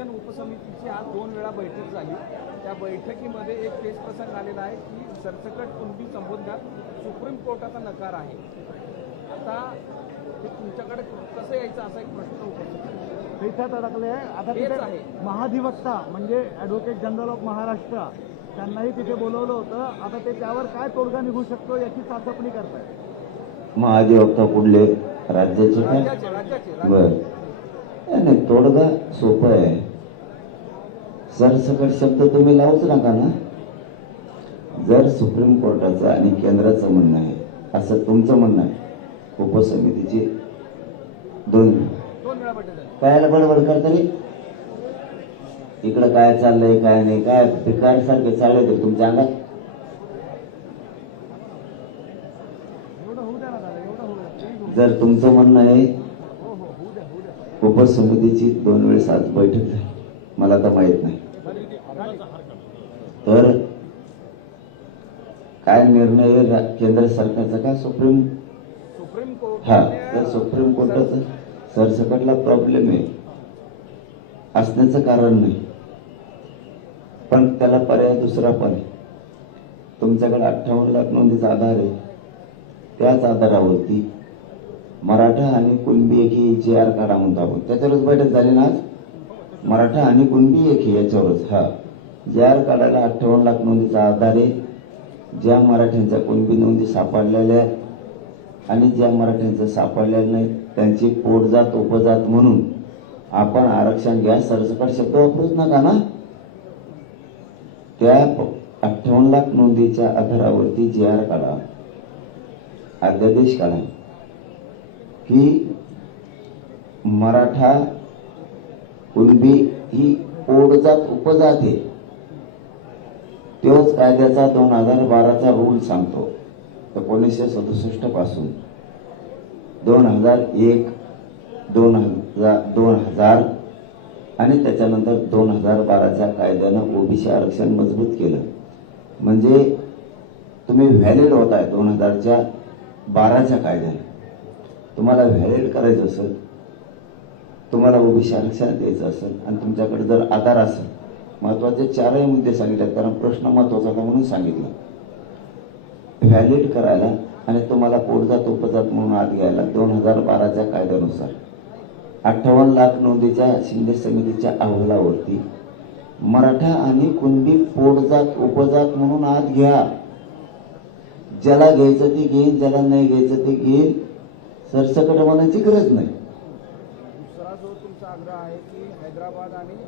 आरक्षण उपसमितीची आज 2 वेळा बैठक झाली। त्या बैठकीमध्ये एक केस प्रसंग आलेला आहे की सरसकट कुणबी संबोधनात सुप्रीम कोर्टाचा नकार आहे। आता ते तुमच्याकडे कसं यायचं असा एक प्रश्न उपस्थित इथं अडकले आहे। आता तिथे महाधिवक्ता म्हणजे ॲडव्होकेट जनरल ऑफ महाराष्ट्र त्यांनाही तिथे बोलवलं होतं। आता ते त्यावर काय तोडगा निघू शकतो याची चाचपणी करतायत। महाधिवक्ता कुठले राज्याचे काय? बरं, नाही तोडगा सोपं आहे। सरसकट शब्द तुम्ही लावूच नका ना। जर सुप्रीम कोर्टाचं आणि केंद्राचं म्हणणं आहे असं तुमचं म्हणणं आहे, उपसमितीची दोन कायला बडबड करता रे? इकडं काय चाललंय काय नाही, काय पिकार सारखे चालले तर तुमच्या अंगात? जर तुमचं म्हणणं आहे उपसमितीची 2 वेळेस आज बैठक झाली, मला तर माहित नाही, तर काय निर्णय केंद्र सरकारचा का सुप्रीम कोर्ट? हा, तर सुप्रीम कोर्टाचा सरसकटला प्रॉब्लेम आहे असण्याचं कारण नाही, पण त्याला पर्याय दुसरा पण आहे। तुमच्याकडे 58 लाख नोंदीचा आधार आहे, त्याच आधारावरती मराठा आणि कुणबी एकी JR काढा म्हणतो आपण, त्याच्यावरच बैठक झाली ना आज। मराठा आणि कुणबी एकी याच्यावरच हा JR काढायला 58 लाख नोंदीचा आधार आहे। ज्या मराठ्यांच्या कुणबी नोंदी सापडलेल्या आणि ज्या मराठ्यांचं सापडलेलं नाही त्यांची पोटजात उपजात म्हणून आपण आरक्षण घ्या सरसकट शब्द वापरूच नका ना। त्या 58 लाख नोंदीच्या आधारावरती JR काढा, अध्यादेश काढा की मराठा कुणबी ही पोटजात उपजात आहे। तोच कायद्याचा 2012चा रूल सांगतो, 1967 पासून 2001, 2000 आणि त्याच्यानंतर 2012च्या कायद्यानं ओबीसी आरक्षण मजबूत केलं। म्हणजे तुम्ही व्हॅलिड होताय 2012च्या कायद्याने। तुम्हाला व्हॅलिड करायचं असेल, तुम्हाला ओबीसी आरक्षण द्यायचं असेल आणि तुमच्याकडे जर आधार असेल, महत्वाचे 4ही मुद्दे सांगितले कारण प्रश्न महत्वाचा होता म्हणून सांगितलं। व्हॅलिड करायला आणि तुम्हाला पोटजात उपजात म्हणून आत घ्यायला 2012च्या कायद्यानुसार 58 लाख नोंदीच्या शिंदे समितीच्या अहवालावरती मराठा आणि कुणबी पोटजात उपजात म्हणून आत घ्या। ज्याला घ्यायचं ते घेईन, ज्याला नाही घ्यायचं ते घेईन, सरसकट म्हणायची गरज नाही। दुसरा जो तुमचा आग्रह आहे की हैदराबाद आणि